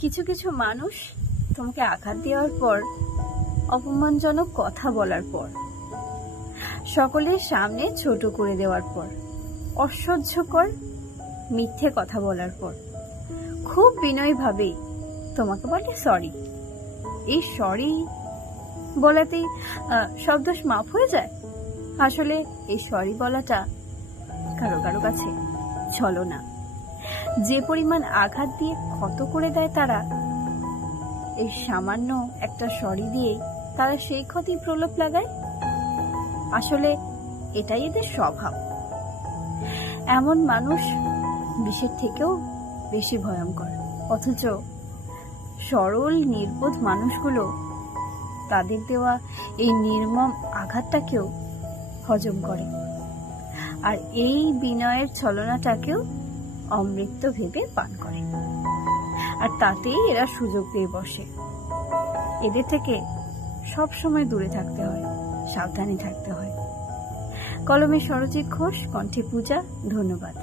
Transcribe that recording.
কিছু কিছু মানুষ তোমাকে আঘাত দেওয়ার পর, অপমানজনক কথা বলার পর, সকলের সামনে ছোট করে দেওয়ার পর, অসহ্যকর মিথ্যে কথা বলার পর খুব বিনয়ীভাবেই তোমাকে বলে সরি। এই সরি বলাতেই সব দোষ মাফ হয়ে যায়? আসলে এই সরি বলাটা কারো কারো কাছে ছলনা। যে পরিমাণ আঘাত দিয়ে ক্ষত করে দেয় তারা, এই সামান্য একটা সরি দিয়ে তারা সেই ক্ষতি প্রলোপ লাগায়। আসলে এটাই এদের স্বভাব। এমন মানুষ বিষের থেকেও বেশি ভয়ঙ্কর, অথচ সরল নির্বোধ মানুষগুলো তাদের দেওয়া এই নির্মম আঘাতটাকেও হজম করে, আর এই বিনয়ের ছলনাটাকেও অমৃত ভেবে পান করে, আর তাতেই এরা সুযোগ পেয়ে বসে। এদের থেকে সব সময় দূরে থাকতে হয়, সাবধানে থাকতে হয়। কলমে সরজিৎ ঘোষ, কণ্ঠে পূজা। ধন্যবাদ।